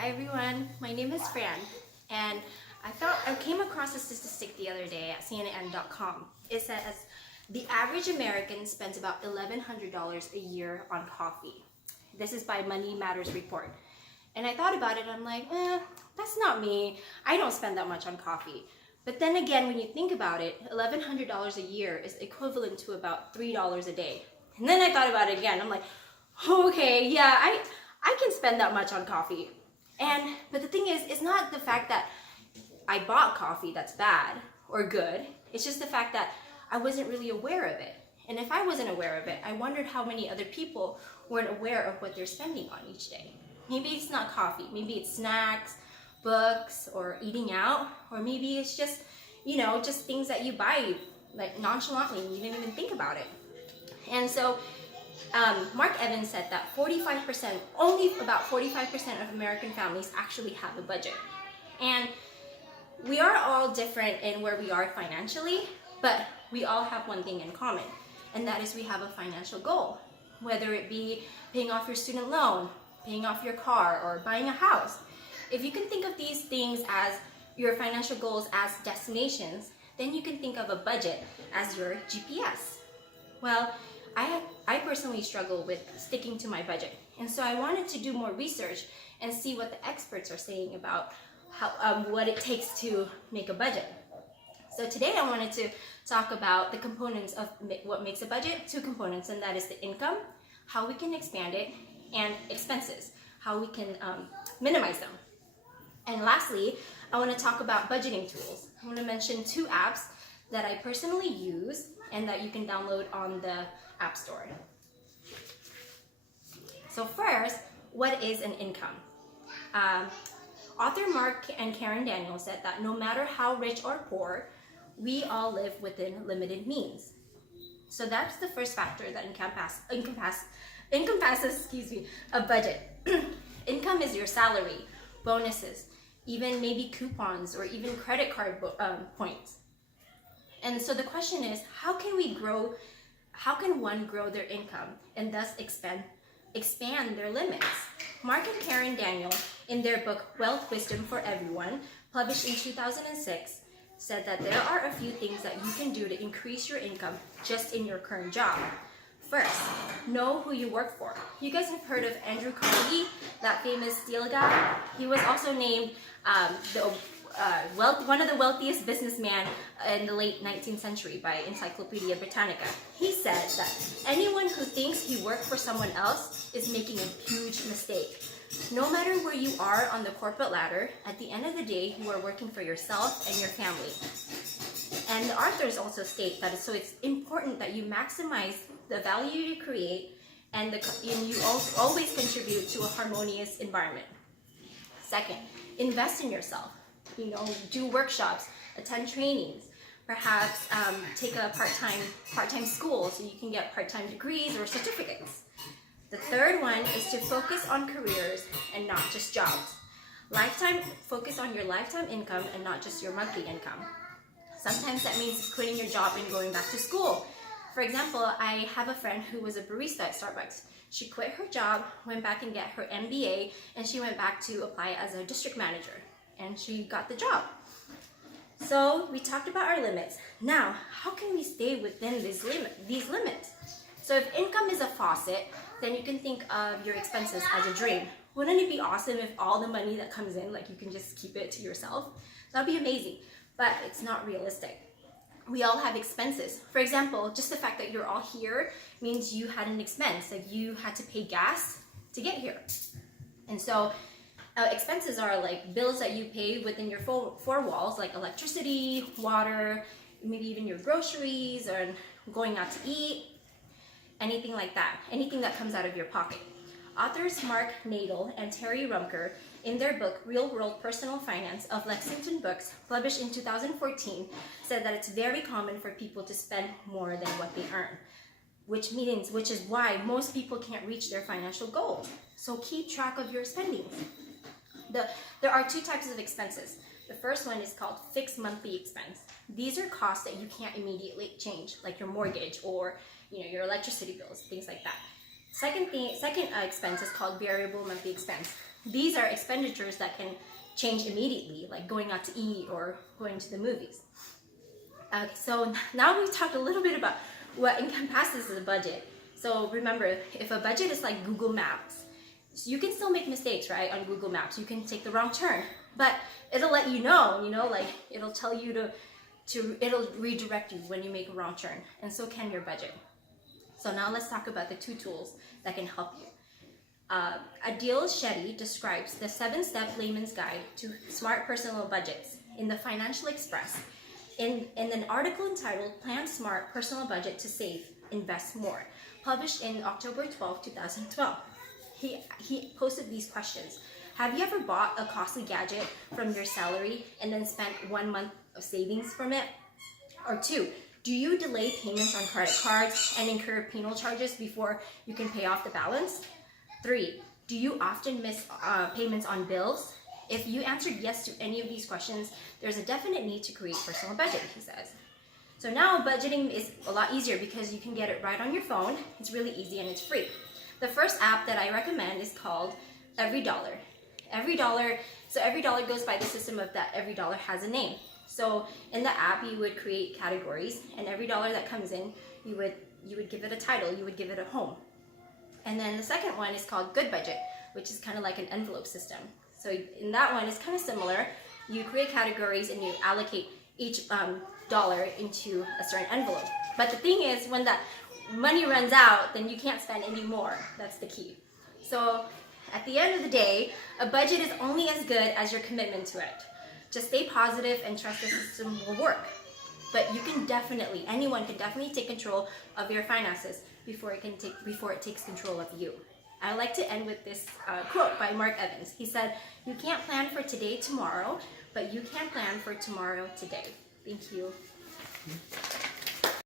Hi everyone, my name is Fran, and I came across a statistic the other day at CNN.com. It says the average American spends about $1,100 a year on coffee. This is by Money Matters report. And I thought about it, I'm like, that's not me. I don't spend that much on coffee. But then again, when you think about it, $1,100 a year is equivalent to about $3 a day. And then I thought about it again. I'm like, okay, yeah, I can spend that much on coffee. But the thing is, it's not the fact that I bought coffee that's bad or good. It's just the fact that I wasn't really aware of it. And if I wasn't aware of it, I wondered how many other people weren't aware of what they're spending on each day. Maybe it's not coffee, maybe it's snacks, books, or eating out, or maybe it's just, just things that you buy like nonchalantly and you didn't even think about it. And so Mark Evans said that only about 45% of American families actually have a budget. And we are all different in where we are financially, but we all have one thing in common, and that is we have a financial goal, whether it be paying off your student loan, paying off your car, or buying a house. If you can think of these things as your financial goals as destinations, then you can think of a budget as your GPS. Well, I personally struggle with sticking to my budget, and so I wanted to do more research and see what the experts are saying about what it takes to make a budget. So today I wanted to talk about the components of what makes a budget, two components, and that is the income, how we can expand it, and expenses, how we can minimize them. And lastly, I want to talk about budgeting tools. I want to mention two apps that I personally use and that you can download on the App Store. So first, what is an income? Author Mark and Karen Daniels said that no matter how rich or poor, we all live within limited means. So that's the first factor that encompasses a budget. Income is your salary, bonuses, even maybe coupons or even credit card points. And so the question is, how can one grow their income and thus expand their limits? Mark and Karen Daniel, in their book Wealth Wisdom for Everyone, published in 2006, said that there are a few things that you can do to increase your income just in your current job. First, know who you work for. You guys have heard of Andrew Carnegie, that famous steel guy? He was also named one of the wealthiest businessmen in the late 19th century by Encyclopedia Britannica. He said that anyone who thinks he worked for someone else is making a huge mistake. No matter where you are on the corporate ladder, at the end of the day, you are working for yourself and your family. And the authors also state that it's important that you maximize the value you create and you always contribute to a harmonious environment. Second, invest in yourself. Do workshops, attend trainings, perhaps take a part-time school so you can get part-time degrees or certificates. The third one is to focus on careers and not just jobs. Focus on your lifetime income and not just your monthly income. Sometimes that means quitting your job and going back to school. For example, I have a friend who was a barista at Starbucks. She quit her job, went back and got her MBA, and she went back to apply as a district manager. And she got the job. So we talked about our limits. Now, how can we stay within these limits? So if income is a faucet, then you can think of your expenses as a drain. Wouldn't it be awesome if all the money that comes in, you can just keep it to yourself? That'd be amazing, but it's not realistic. We all have expenses. For example, just the fact that you're all here means you had an expense, like you had to pay gas to get here. And so expenses are like bills that you pay within your four walls, like electricity, water, maybe even your groceries, or going out to eat, anything like that, anything that comes out of your pocket. Authors Mark Nadel and Terry Rumker, in their book Real World Personal Finance of Lexington Books, published in 2014, said that it's very common for people to spend more than what they earn, which is why most people can't reach their financial goals. So keep track of your spendings. There are two types of expenses. The first one is called fixed monthly expense. These are costs that you can't immediately change, like your mortgage or your electricity bills, things like that. Second expense is called variable monthly expense. These are expenditures that can change immediately, like going out to eat or going to the movies. Okay, so now we've talked a little bit about what encompasses a budget. So remember, if a budget is like Google Maps, you can still make mistakes, right? On Google Maps, you can take the wrong turn, but it'll let you know, like it'll tell you it'll redirect you when you make a wrong turn, and so can your budget. So now let's talk about the 2 tools that can help you. Adil Shetty describes the 7-step layman's guide to smart personal budgets in the Financial Express in an article entitled Plan Smart Personal Budget to Save, Invest More, published in October 12, 2012. He posted these questions. Have you ever bought a costly gadget from your salary and then spent 1 month of savings from it? Or 2, do you delay payments on credit cards and incur penal charges before you can pay off the balance? 3, do you often miss payments on bills? If you answered yes to any of these questions, there's a definite need to create a personal budget, he says. So now budgeting is a lot easier because you can get it right on your phone. It's really easy and it's free. The first app that I recommend is called Every Dollar. Every dollar goes by the system of that every dollar has a name. So in the app, you would create categories, and every dollar that comes in, you would give it a title, you would give it a home. And then the second one is called Good Budget, which is kind of like an envelope system. So in that one, it's kind of similar. You create categories and you allocate each dollar into a certain envelope. But the thing is, when that money runs out, then you can't spend any more. That's the key. So at the end of the day, a budget is only as good as your commitment to it. Just stay positive and trust the system will work. But anyone can definitely take control of your finances before it takes control of you. I like to end with this quote by Mark Evans. He said, "You can't plan for today tomorrow, but you can plan for tomorrow today." Thank you.